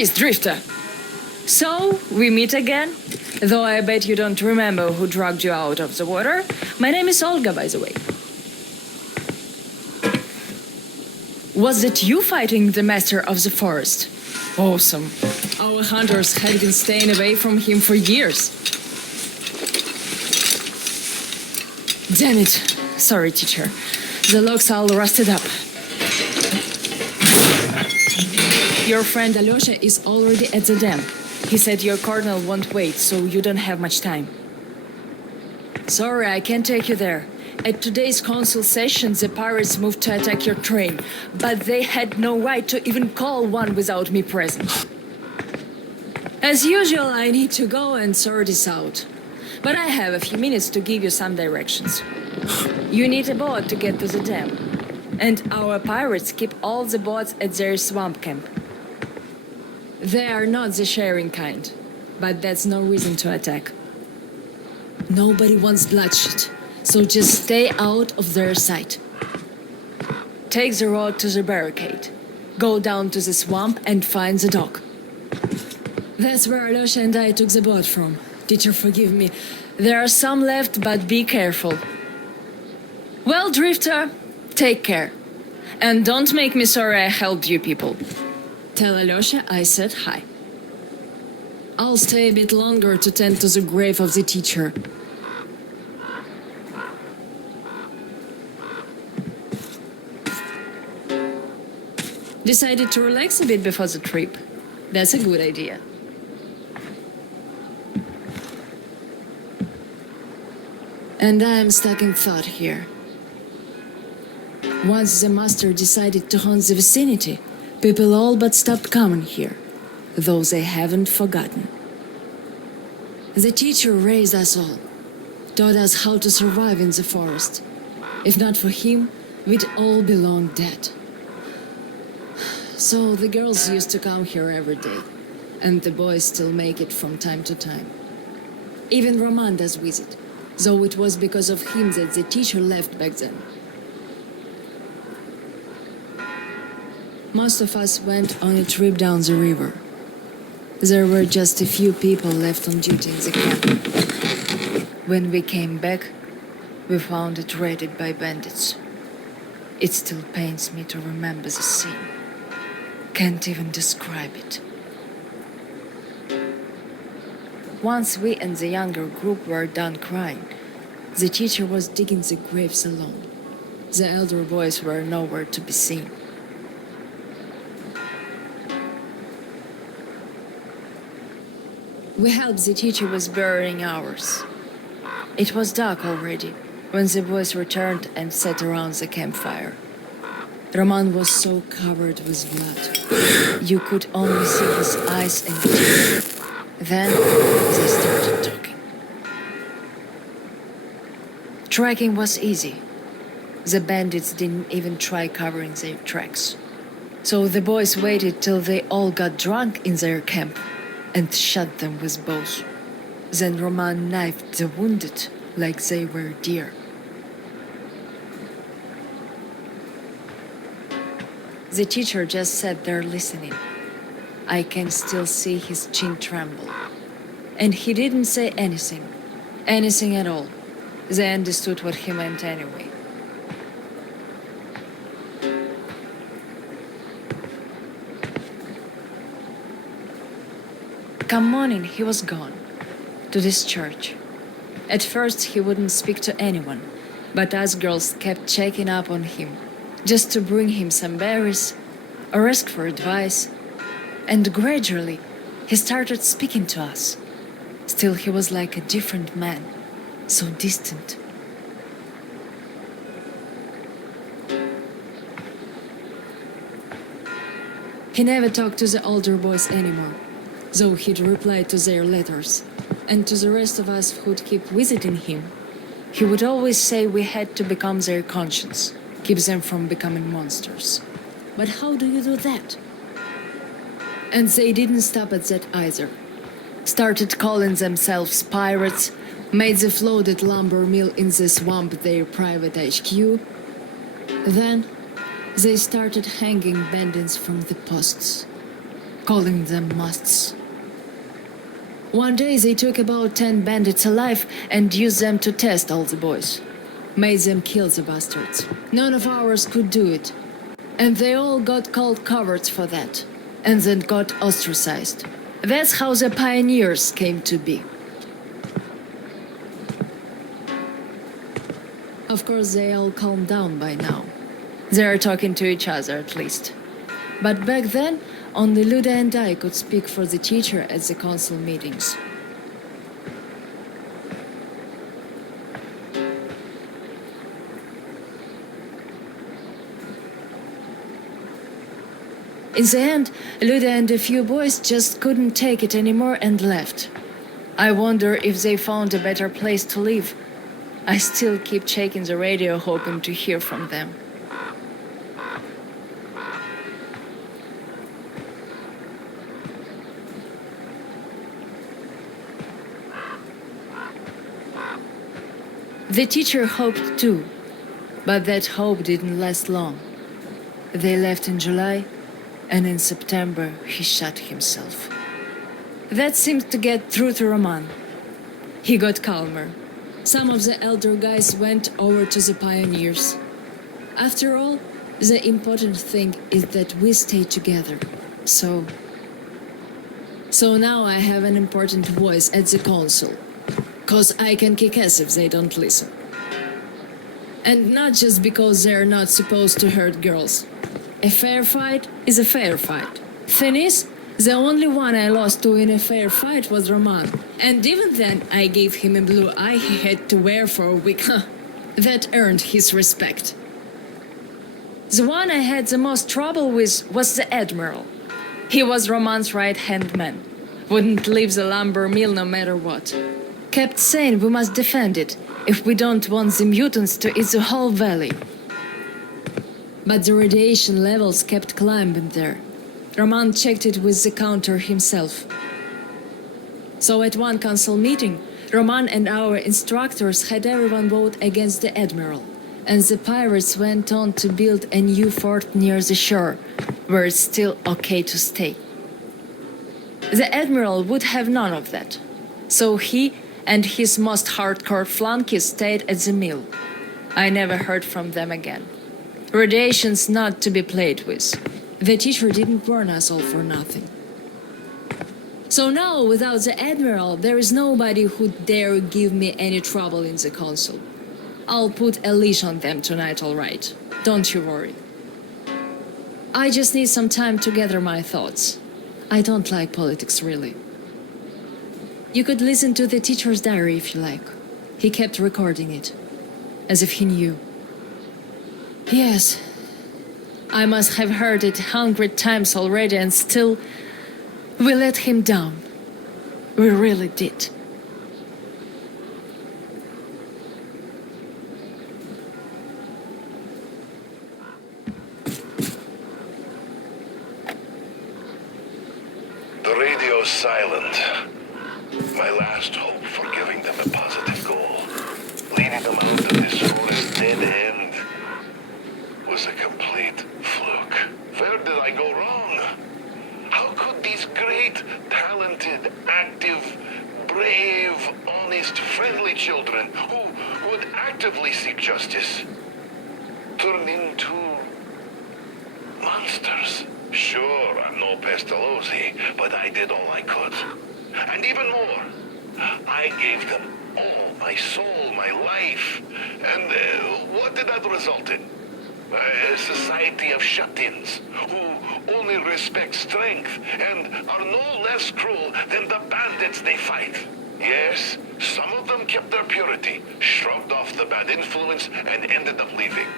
freeze, Drifter! So, we meet again? Though I bet you don't remember who dragged you out of the water. My name is Olga, by the way. Was it you fighting the master of the forest? Awesome. Our hunters had been staying away from him for years. Damn it. Sorry, teacher. The logs all rusted up. Your friend Alyosha is already at the dam. He said your colonel won't wait, so you don't have much time. Sorry, I can't take you there. At today's council session, the pirates moved to attack your train, but they had no right to even call one without me present. As usual, I need to go and sort this out. But I have a few minutes to give you some directions. You need a boat to get to the dam. And our pirates keep all the boats at their swamp camp. They are not the sharing kind, but that's no reason to attack. Nobody wants bloodshed, so just stay out of their sight. Take the road to the barricade. Go down to the swamp and find the dock. That's where Alyosha and I took the boat from. Teacher, forgive me. There are some left, but be careful. Well, Drifter, take care. And don't make me sorry I helped you people. Tell Alyosha I said hi. I'll stay a bit longer to tend to the grave of the teacher. Decided to relax a bit before the trip. That's a good idea. And I'm stuck in thought here. Once the master decided to haunt the vicinity, people all but stopped coming here, though they haven't forgotten. The teacher raised us all, taught us how to survive in the forest. If not for him, we'd all be long dead. So the girls used to come here every day, and the boys still make it from time to time. Even Roman does visit, though it was because of him that the teacher left back then. Most of us went on a trip down the river. There were just a few people left on duty in the camp. When we came back, we found it raided by bandits. It still pains me to remember the scene. Can't even describe it. Once we and the younger group were done crying, the teacher was digging the graves alone. The elder boys were nowhere to be seen. We helped the teacher with burying ours. It was dark already when the boys returned and sat around the campfire. Roman was so covered with blood. You could only see his eyes and teeth. Then they started talking. Tracking was easy. The bandits didn't even try covering their tracks. So the boys waited till they all got drunk in their camp and shot them with bows. Then Roman knifed the wounded like they were deer. The teacher just sat there listening. I can still see his chin tremble. And he didn't say anything. Anything at all. They understood what he meant anyway. Come morning, he was gone. To this church. At first, he wouldn't speak to anyone, but us girls kept checking up on him, just to bring him some berries, or ask for advice. And gradually, he started speaking to us. Still, he was like a different man, so distant. He never talked to the older boys anymore, though he'd reply to their letters. And to the rest of us who'd keep visiting him, he would always say we had to become their conscience, keep them from becoming monsters. But how do you do that? And they didn't stop at that either. Started calling themselves pirates, made the floated lumber mill in the swamp their private HQ. Then they started hanging bandits from the posts. calling them musts. One day they took about 10 bandits alive and used them to test all the boys. Made them kill the bastards. None of ours could do it. And they all got called cowards for that. And then got ostracized. That's how the pioneers came to be. Of course, they all calmed down by now. They are talking to each other, at least. But back then, only Luda and I could speak for the teacher at the council meetings. In the end, Luda and a few boys just couldn't take it anymore and left. I wonder if they found a better place to live. I still keep checking the radio, hoping to hear from them. The teacher hoped too, but that hope didn't last long. They left in July, and in September he shot himself. That seemed to get through to Roman. He got calmer. Some of the elder guys went over to the pioneers. After all, the important thing is that we stay together. So now I have an important voice at the council. 'Cause I can kick ass if they don't listen. And not just because they're not supposed to hurt girls. A fair fight is a fair fight. Thing is, the only one I lost to in a fair fight was Roman. And even then, I gave him a blue eye he had to wear for a week. That earned his respect. The one I had the most trouble with was the Admiral. He was Roman's right-hand man. Wouldn't leave the lumber mill no matter what. Kept saying we must defend it if we don't want the mutants to eat the whole valley. But the radiation levels kept climbing there. Roman checked it with the counter himself. So at one council meeting, Roman and our instructors had everyone vote against the Admiral, and the pirates went on to build a new fort near the shore, where it's still okay to stay. The Admiral would have none of that. So he and his most hardcore flunkies stayed at the mill. I never heard from them again. Radiation's not to be played with. The teacher didn't warn us all for nothing. So now, without the Admiral, there is nobody who dare give me any trouble in the council. I'll put a leash on them tonight, all right. Don't you worry. I just need some time to gather my thoughts. I don't like politics, really. You could listen to the teacher's diary if you like. He kept recording it, as if he knew. Yes, I must have heard it 100 times already, and still, we let him down. We really did. The radio's silent. My last hope for giving them a positive goal, leading them out of this forest dead end, was a complete fluke. Where did I go wrong? How could these great, talented, active, brave, honest, friendly children who would actively seek justice turn into monsters? Sure, I'm no Pestalozzi, but I did all I could. And even more, I gave them all my soul, my life. And what did that result in? A society of shut-ins who only respect strength and are no less cruel than the bandits they fight. Yes, some of them kept their purity, shrugged off the bad influence, and ended up leaving.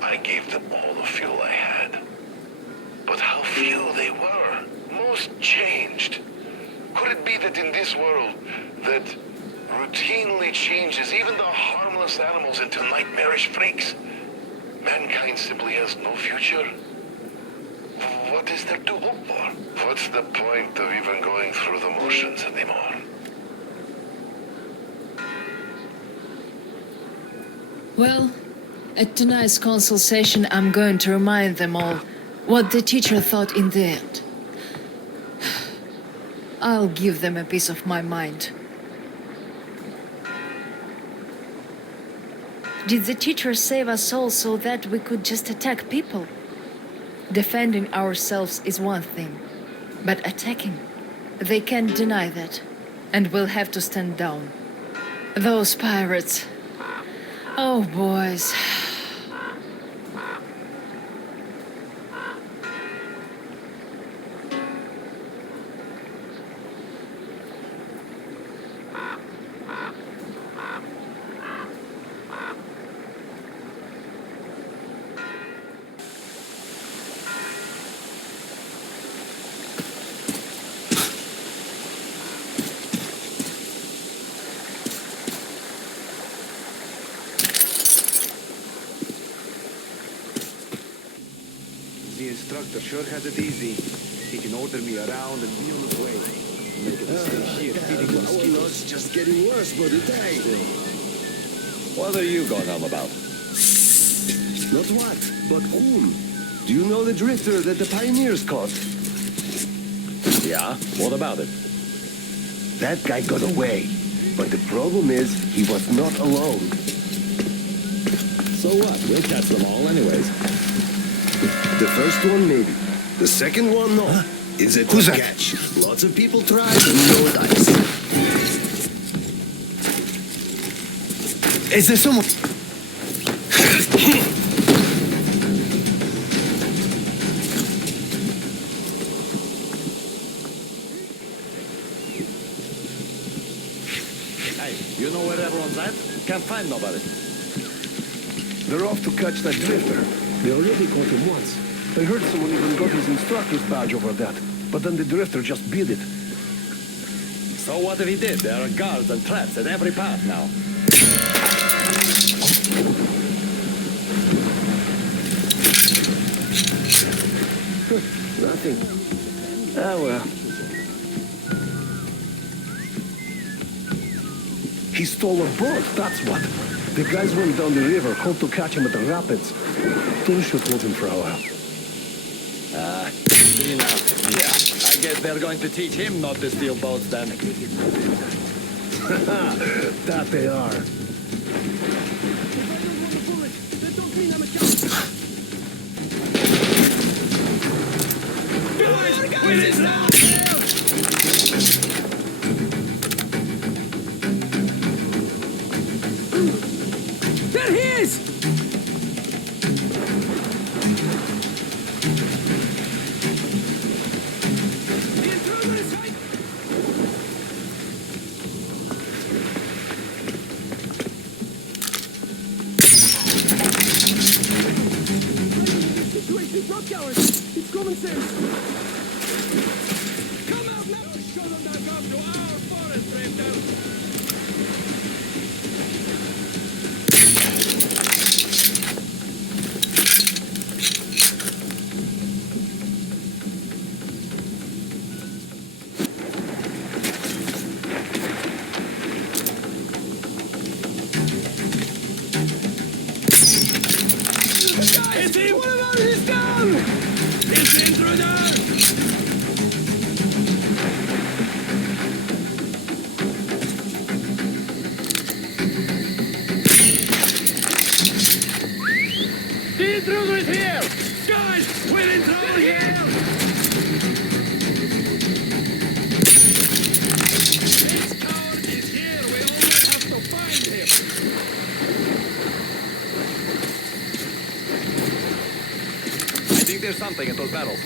I gave them all the fuel I had. But how few they were. Most changed. Could it be that in this world that routinely changes even the harmless animals into nightmarish freaks, mankind simply has no future? What is there to hope for? What's the point of even going through the motions anymore? Well, at tonight's council session, I'm going to remind them all what the teacher thought in the end. I'll give them a piece of my mind. Did the teacher save us all so that we could just attack people? Defending ourselves is one thing, but attacking, they can't deny that, and we'll have to stand down. Those pirates. Oh, boys. The instructor sure has it easy. He can order me around and be on his way. Make it stay here feeding the mosquitoes. Just getting worse by the day. What are you going on about? Not what, but whom? Do you know the drifter that the pioneers caught? Yeah? What about it? That guy got away. But the problem is, he was not alone. So what? We'll catch them all anyways. The first one, maybe. The second one, no. Huh? It's a Who's tough that? catch. Lots of people tried and no dice. Is there someone? Hey, you know where everyone's at? Can't find nobody. They're off to catch that drifter. They already caught him once. I heard someone even got his instructor's badge over that. But then the drifter just beat it. So what if he did? There are guards and traps at every path now. Nothing. Ah, well. He stole a boat, that's what. The guys went down the river, hoped to catch him at the rapids. Tunsha told him for a while. You know, yeah, I guess they're going to teach him not to steal boats then. That they are. There he is! It's common sense. Come out now! Show them that come to our forest, brave devil! It's him! What about his gun? It's the intruder! The intruder is here! Guys, we're in trouble here! This coward is here! We only have to find him! I think there's something at those barrels.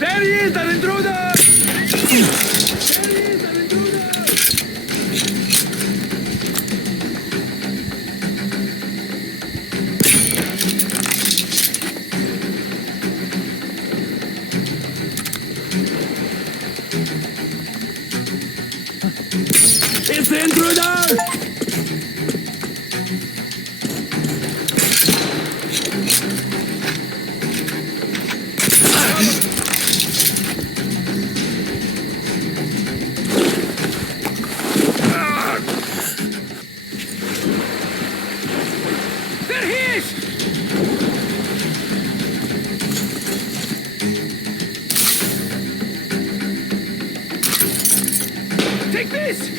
There he is, an intruder! There he is, an intruder! It's the intruder! There he is! Take this!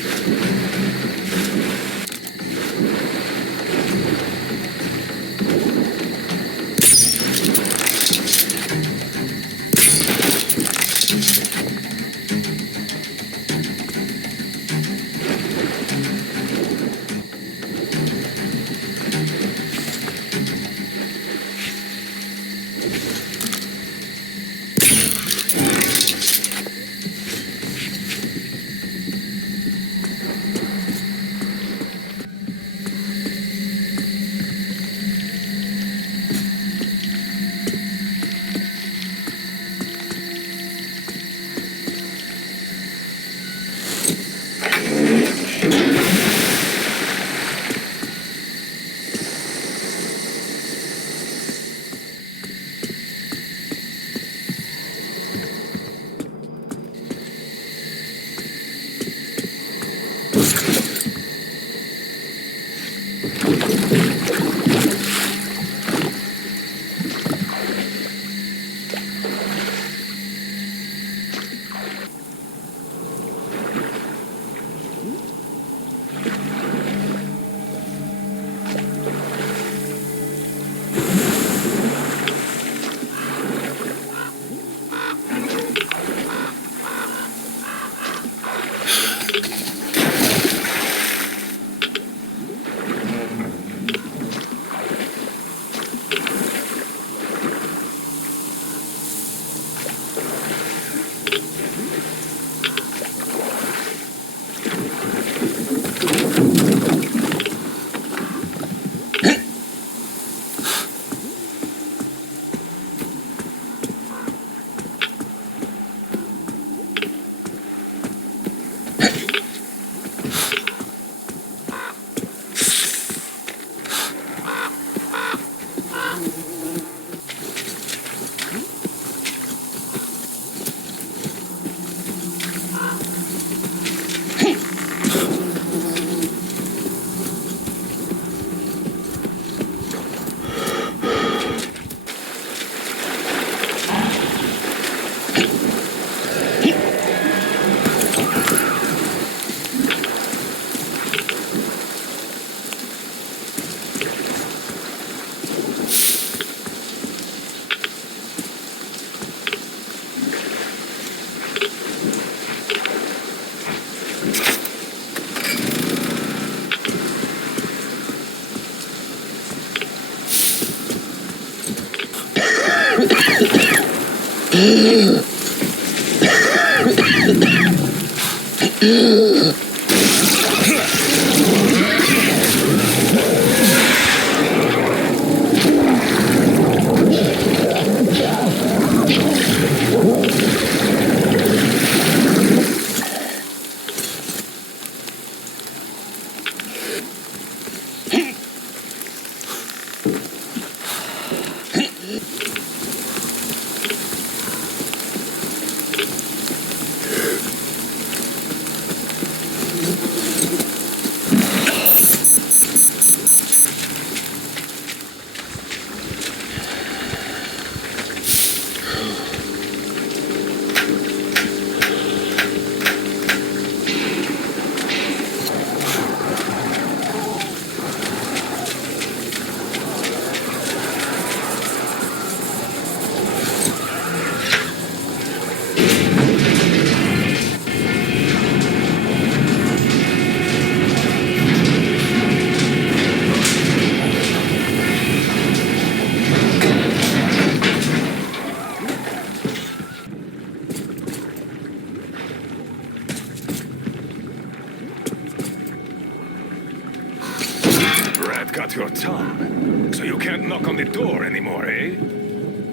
Got your tongue, so you can't knock on the door anymore, eh?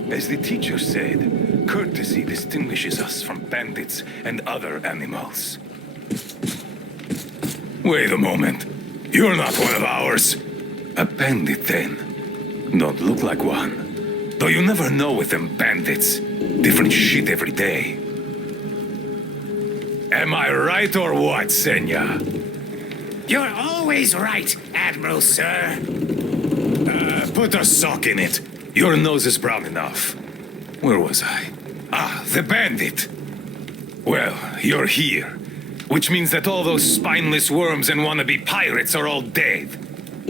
As the teacher said, courtesy distinguishes us from bandits and other animals. Wait a moment. You're not one of ours. A bandit, then. Don't look like one. Though you never know with them bandits. Different shit every day. Am I right or what, Senya? You're always right, Admiral, sir. Put a sock in it. Your nose is brown enough. Where was I? Ah, the bandit. Well, you're here. which means that all those spineless worms and wannabe pirates are all dead.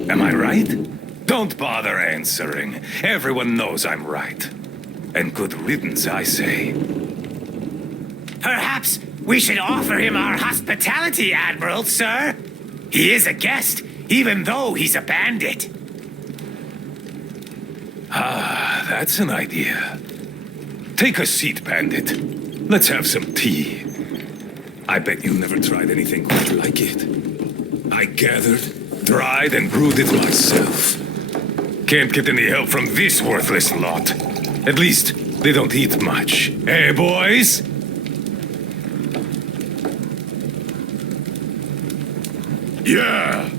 Am I right? Don't bother answering. Everyone knows I'm right. And good riddance, I say. Perhaps we should offer him our hospitality, Admiral, sir. He is a guest, even though he's a bandit. Ah, that's an idea. Take a seat, bandit. Let's have some tea. I bet you never tried anything quite like it. I gathered, dried, and brewed it myself. Can't get any help from this worthless lot. At least, they don't eat much. Eh, boys? Yeah.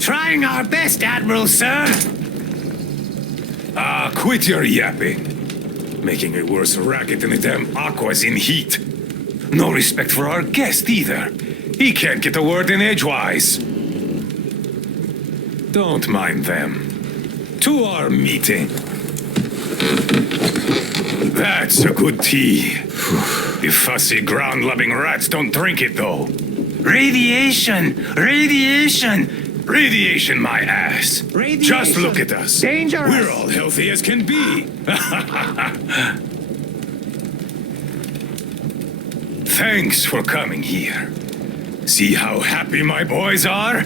Trying our best, Admiral, sir. Ah, quit your yapping. Making a worse racket than the damn Aqua's in heat. No respect for our guest, either. He can't get a word in edgewise. Don't mind them. To our meeting. That's a good tea. You fussy ground-loving rats don't drink it, though. Radiation! Radiation! Radiation, my ass. Radiation. Just look at us. Dangerous. We're all healthy as can be. Thanks for coming here. See how happy my boys are?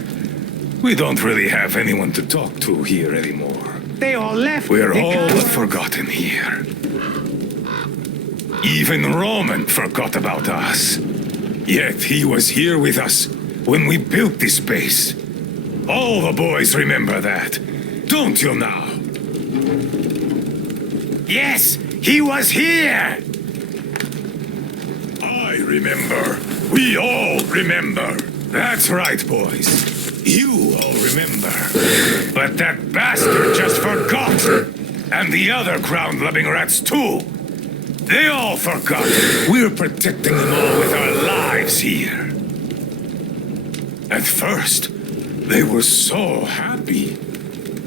We don't really have anyone to talk to here anymore. They all left. We're all because- forgotten here. Even Roman forgot about us. Yet he was here with us when we built this base. All the boys remember that, don't you now? Yes, he was here. I remember. We all remember. That's right, boys. You all remember. But that bastard just forgot. And the other ground-loving rats, too. They all forgot. We're protecting them all with our lives here. At first, they were so happy.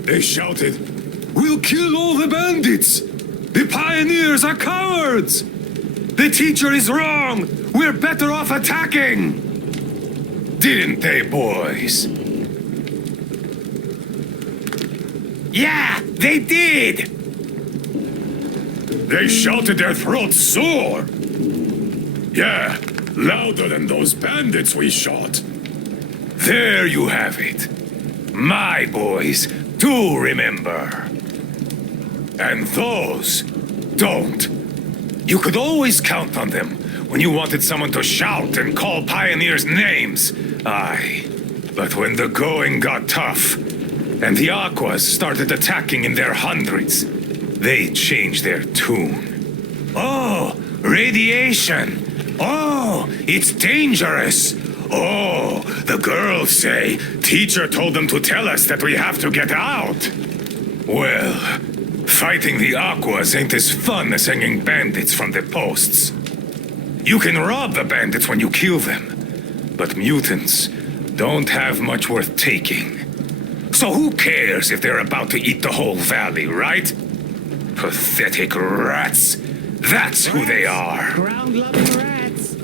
They shouted, "We'll kill all the bandits! The pioneers are cowards! The teacher is wrong! We're better off attacking!" Didn't they, boys? Yeah, they did. They shouted their throats sore. Yeah, louder than those bandits we shot. There you have it. My boys do remember. And those don't. You could always count on them when you wanted someone to shout and call pioneers names. Aye. But when the going got tough, and the Aquas started attacking in their hundreds, they changed their tune. Oh, radiation. Oh, it's dangerous. Oh, the girls say teacher told them to tell us that we have to get out. Well, fighting the Aquas ain't as fun as hanging bandits from the posts. You can rob the bandits when you kill them, but mutants don't have much worth taking. So who cares if they're about to eat the whole valley, right? Pathetic rats. That's who they are. Ground-loving rats.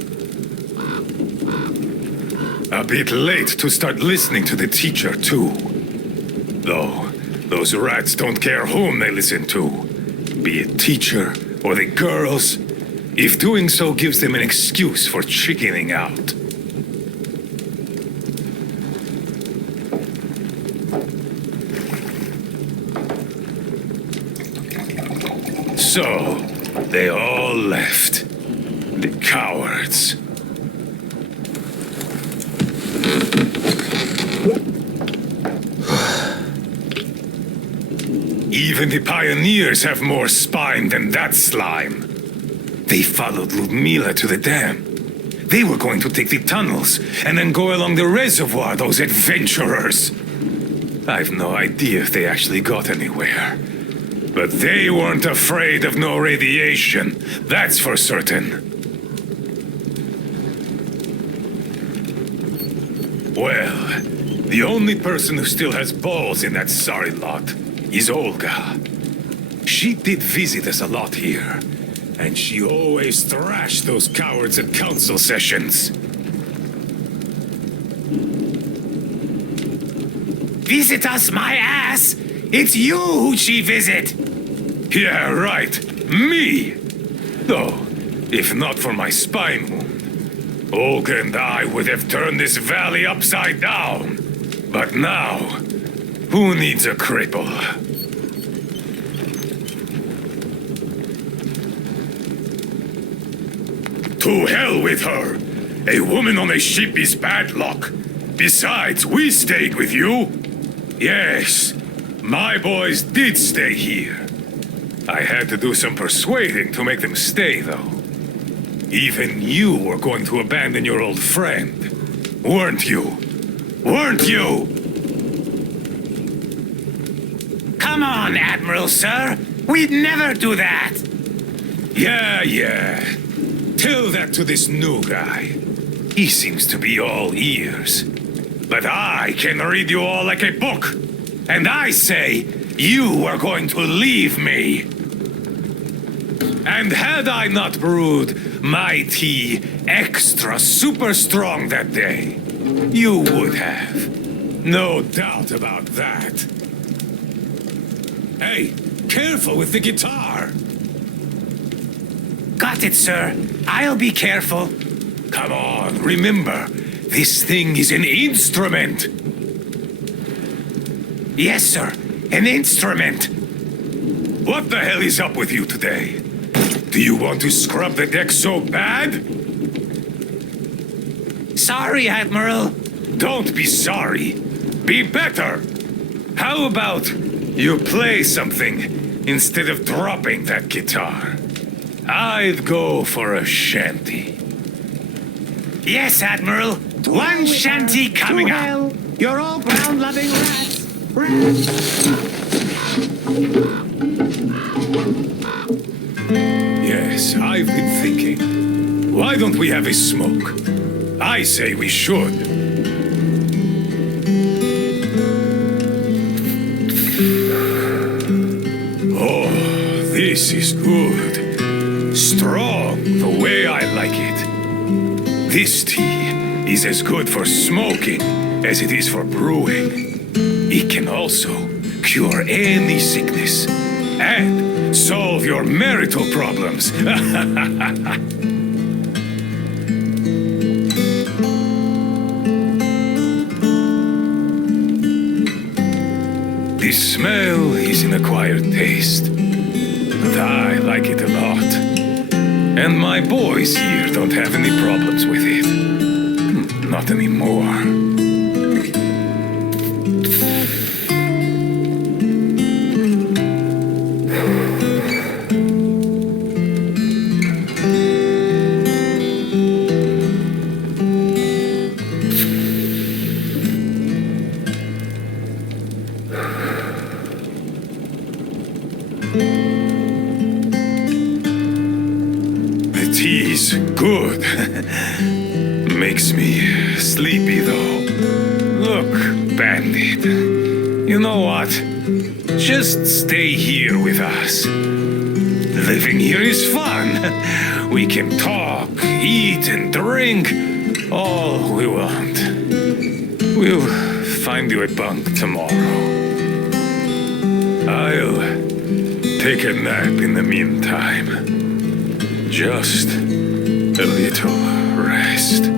A bit late to start listening to the teacher, too. Though, those rats don't care whom they listen to. Be it teacher or the girls, if doing so gives them an excuse for chickening out. So, they all left. The cowards. Even the pioneers have more spine than that slime. They followed Ludmila to the dam. They were going to take the tunnels and then go along the reservoir, those adventurers. I've no idea if they actually got anywhere. But they weren't afraid of no radiation, that's for certain. Well, the only person who still has balls in that sorry lot is Olga. She did visit us a lot here, And she always thrashed those cowards at council sessions. Visit us, my ass! It's you who she visit! Yeah, right. Me! Though, if not for my spine wound, Olga and I would have turned this valley upside down. But now, who needs a cripple? To hell with her! A woman on a ship is bad luck. Besides, we stayed with you. Yes, my boys did stay here. I had to do some persuading to make them stay, though. Even you were going to abandon your old friend, weren't you? Weren't you? Come on, Admiral, sir! We'd never do that! Yeah. Tell that to this new guy. He seems to be all ears. But I can read you all like a book. And I say, you are going to leave me. And had I not brewed my tea extra super strong that day, you would have. No doubt about that. Hey, careful with the guitar. Got it, sir. I'll be careful. Come on, remember, this thing is an instrument. Yes, sir. An instrument. What the hell is up with you today? Do you want to scrub the deck so bad? Sorry, Admiral. Don't be sorry. Be better. How about you play something instead of dropping that guitar? I'd go for a shanty. Yes, Admiral. One shanty coming up. You're all ground-loving rats. Yes, I've been thinking. Why don't we have a smoke? I say we should. Oh, this is good. Strong, the way I like it. This tea is as good for smoking as it is for brewing. It can also cure any sickness and solve your marital problems. This smell is an acquired taste, but I like it a lot. And my boys here don't have any problems with it. Not anymore. The tea's good. Makes me sleepy, though. Look, Bandit. You know what? Just stay here with us. Living here is fun. We can talk, eat, and drink all we want. We'll find you a bunk tomorrow. I'll take a nap in the meantime. Just a little rest.